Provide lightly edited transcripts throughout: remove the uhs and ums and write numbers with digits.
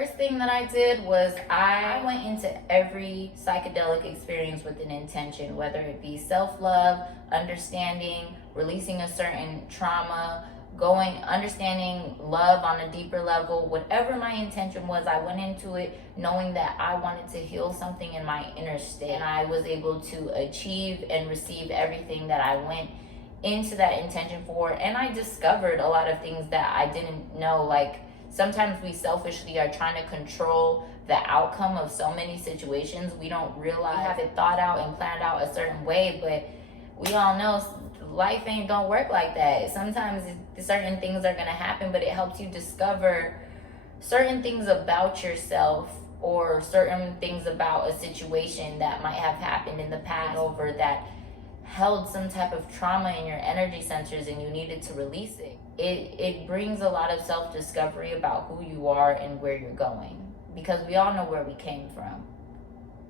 First thing that I did was I went into every psychedelic experience with an intention, whether it be self-love, understanding, releasing a certain trauma, understanding love on a deeper level. Whatever my intention was, I went into it knowing that I wanted to heal something in my inner state, and I was able to achieve and receive everything that I went into that intention for. And I discovered a lot of things that I didn't know. Like, sometimes we selfishly are trying to control the outcome of so many situations. We don't realize we have it thought out and planned out a certain way, but we all know life don't work like that. Sometimes certain things are going to happen, but it helps you discover certain things about yourself or certain things about a situation that might have happened in the past over that held some type of trauma in your energy centers, and you needed to release it. It brings a lot of self-discovery about who you are and where you're going, because we all know where we came from,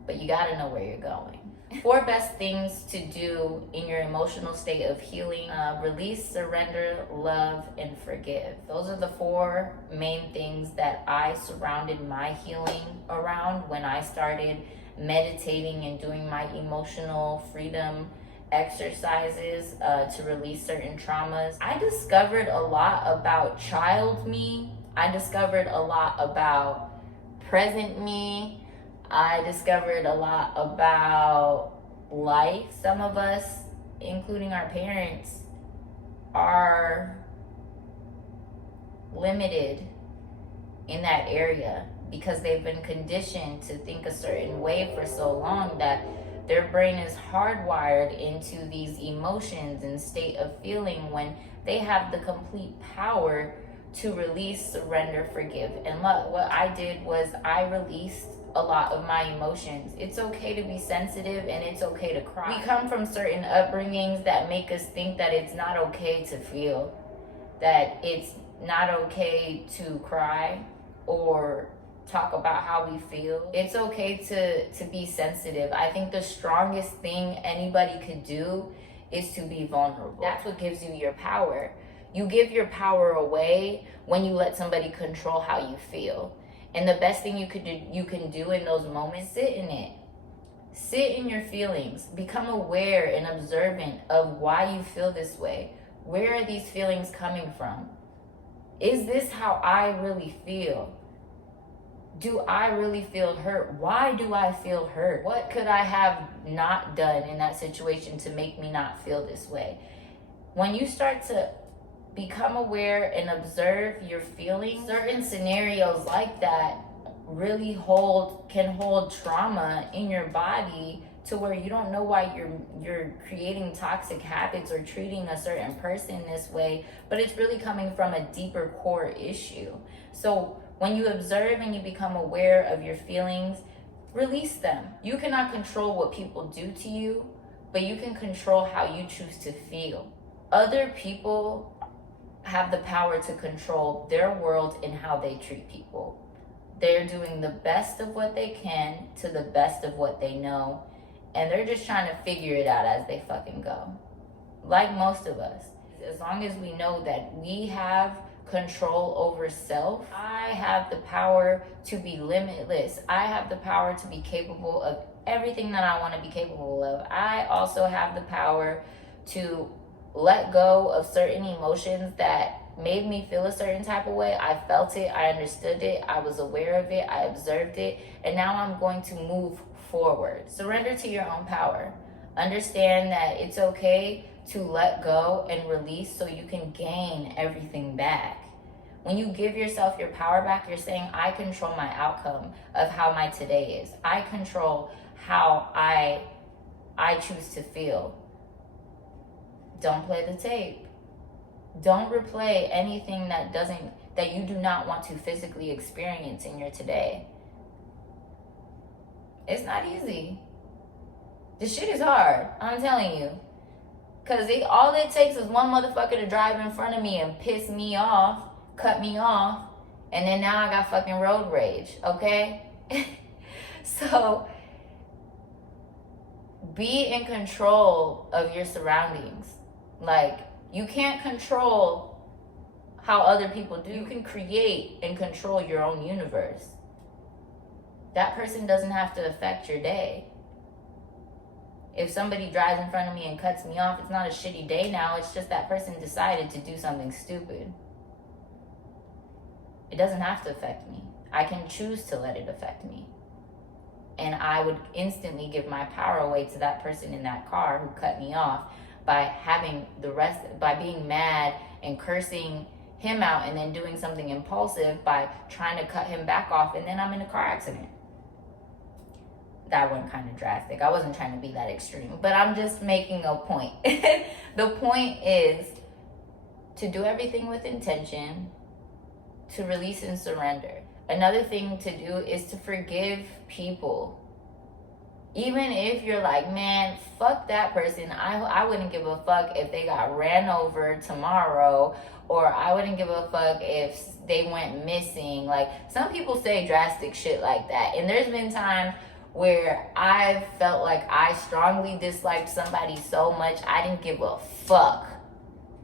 but you got to know where you're going. 4 best things to do in your emotional state of healing: release, surrender, love, and forgive. Those are the 4 main things that I surrounded my healing around when I started meditating and doing my emotional freedom exercises to release certain traumas. I discovered a lot about child me. I discovered a lot about present me. I discovered a lot about life. Some of us, including our parents, are limited in that area because they've been conditioned to think a certain way for so long that their brain is hardwired into these emotions and state of feeling when they have the complete power to release, surrender, forgive, and love. What I did was I released a lot of my emotions. It's okay to be sensitive and it's okay to cry. We come from certain upbringings that make us think that it's not okay to feel, that it's not okay to cry or talk about how we feel. It's okay to be sensitive. I think the strongest thing anybody could do is to be vulnerable. That's what gives you your power. You give your power away when you let somebody control how you feel. And the best thing you can do in those moments, sit in it. Sit in your feelings. Become aware and observant of why you feel this way. Where are these feelings coming from? Is this how I really feel? Do I really feel hurt? Why do I feel hurt? What could I have not done in that situation to make me not feel this way? When you start to become aware and observe your feelings, certain scenarios like that really can hold trauma in your body to where you don't know why you're creating toxic habits or treating a certain person this way, but it's really coming from a deeper core issue. So when you observe and you become aware of your feelings, release them. You cannot control what people do to you, but you can control how you choose to feel. Other people have the power to control their world and how they treat people. They're doing the best of what they can to the best of what they know, and they're just trying to figure it out as they fucking go. Like most of us. As long as we know that we have control over self, I have the power to be limitless. I have the power to be capable of everything that I want to be capable of. I also have the power to let go of certain emotions that made me feel a certain type of way. I felt it, I understood it, I was aware of it, I observed it, and now I'm going to move forward. Surrender to your own power. Understand that it's okay to let go and release so you can gain everything back. When you give yourself your power back, you're saying, I control my outcome of how my today is. I control how I choose to feel. Don't play the tape. Don't replay anything that you do not want to physically experience in your today. It's not easy. This shit is hard, I'm telling you. Because all it takes is one motherfucker to drive in front of me and piss me off, cut me off, and then now I got fucking road rage, okay? So, be in control of your surroundings. Like, you can't control how other people do. You can create and control your own universe. That person doesn't have to affect your day. If somebody drives in front of me and cuts me off, it's not a shitty day now. It's just that person decided to do something stupid. It doesn't have to affect me. I can choose to let it affect me. And I would instantly give my power away to that person in that car who cut me off by being mad and cursing him out and then doing something impulsive by trying to cut him back off, and then I'm in a car accident. That went kind of drastic. I wasn't trying to be that extreme, but I'm just making a point. The point is to do everything with intention, to release and surrender. Another thing to do is to forgive people. Even if you're like, man, fuck that person. I wouldn't give a fuck if they got ran over tomorrow, or I wouldn't give a fuck if they went missing. Like, some people say drastic shit like that. And there's been times where I felt like I strongly disliked somebody so much I didn't give a fuck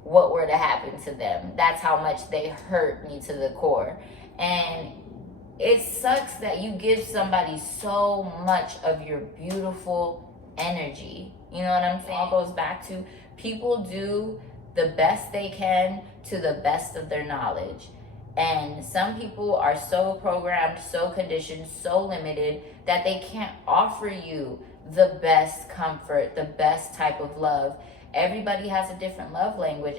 what were to happen to them. That's how much they hurt me to the core. And it sucks that you give somebody so much of your beautiful energy. You know what I'm saying? It goes back to people do the best they can to the best of their knowledge. And some people are so programmed, so conditioned, so limited that they can't offer you the best comfort, the best type of love. Everybody has a different love language.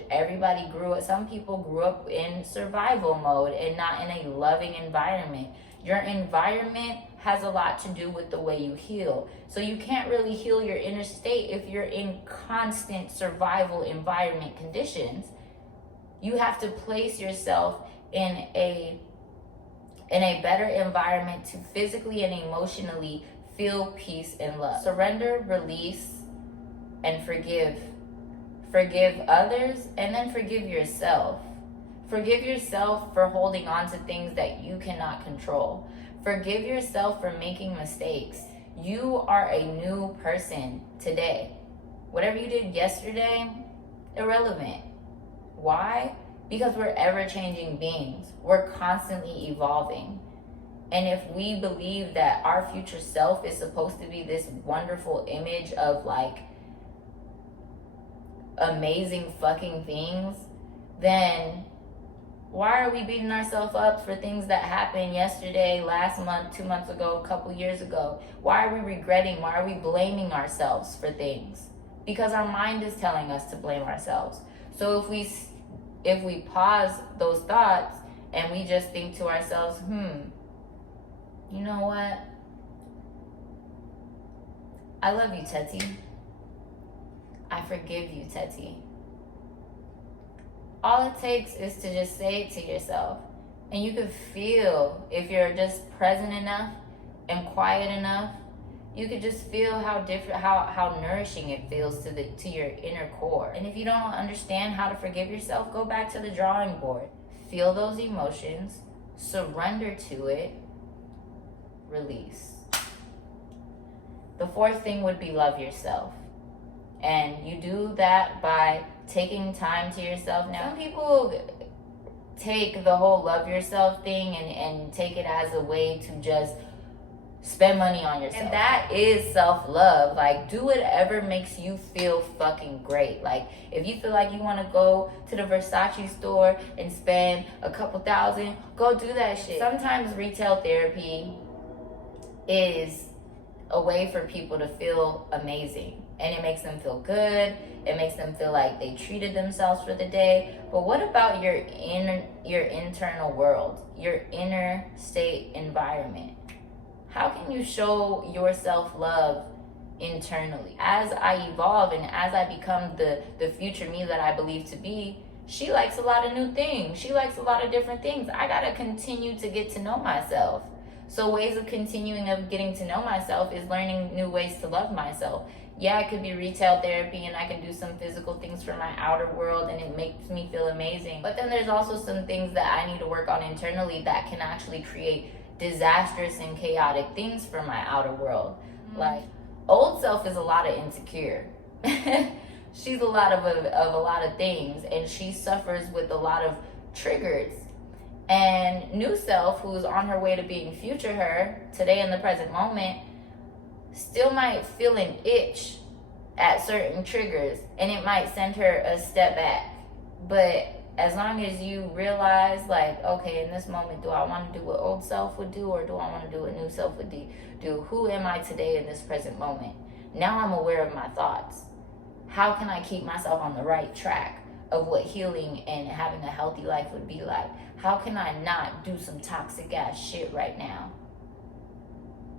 Some people grew up in survival mode and not in a loving environment. Your environment has a lot to do with the way you heal. So you can't really heal your inner state if you're in constant survival environment conditions. You have to place yourself in a better environment to physically and emotionally feel peace and love. Surrender, release, and forgive. Forgive others, and then forgive yourself. Forgive yourself for holding on to things that you cannot control. Forgive yourself for making mistakes. You are a new person today. Whatever you did yesterday, irrelevant. Why? Because we're ever-changing beings. We're constantly evolving. And if we believe that our future self is supposed to be this wonderful image of like amazing fucking things, then why are we beating ourselves up for things that happened yesterday, last month, 2 months ago, a couple years ago? Why are we regretting? Why are we blaming ourselves for things? Because our mind is telling us to blame ourselves. So if we pause those thoughts and we just think to ourselves, you know what? I love you, Teti. I forgive you, Teti. All it takes is to just say it to yourself. And you can feel, if you're just present enough and quiet enough, you could just feel how nourishing it feels to your inner core. And if you don't understand how to forgive yourself, go back to the drawing board. Feel those emotions, surrender to it, release. The fourth thing would be love yourself. And you do that by taking time to yourself. Now, some people take the whole love yourself thing and take it as a way to just spend money on yourself. And that is self-love. Like, do whatever makes you feel fucking great. Like, if you feel like you want to go to the Versace store and spend a couple $1,000, go do that shit. Sometimes retail therapy is a way for people to feel amazing. And it makes them feel good. It makes them feel like they treated themselves for the day. But what about your internal world, your inner state environment? How can you show your self-love internally? As I evolve and as I become the future me that I believe to be, she likes a lot of new things. She likes a lot of different things. I gotta continue to get to know myself. So ways of continuing of getting to know myself is learning new ways to love myself. Yeah, it could be retail therapy and I can do some physical things for my outer world and it makes me feel amazing. But then there's also some things that I need to work on internally that can actually create disastrous and chaotic things for my outer world. Like, old self is a lot of insecure. She's a lot of a lot of things, and she suffers with a lot of triggers. And new self, who's on her way to being future her, today in the present moment, still might feel an itch at certain triggers, and it might send her a step back. But as long as you realize, like, okay, in this moment, do I want to do what old self would do, or do I want to do what new self would do? Who am I today in this present moment? Now I'm aware of my thoughts. How can I keep myself on the right track of what healing and having a healthy life would be like? How can I not do some toxic ass shit right now?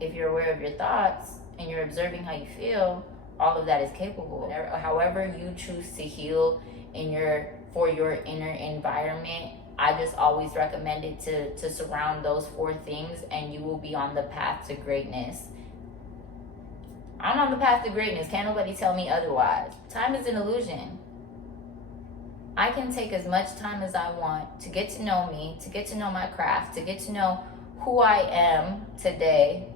If you're aware of your thoughts and you're observing how you feel, all of that is capable. However you choose to heal for your inner environment, I just always recommend it to surround those 4 things, and you will be on the path to greatness. I'm on the path to greatness. Can't nobody tell me otherwise. Time is an illusion. I can take as much time as I want to get to know me, to get to know my craft, to get to know who I am today,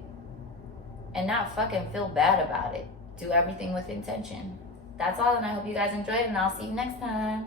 and not fucking feel bad about it. Do everything with intention. That's all, and I hope you guys enjoyed, and I'll see you next time.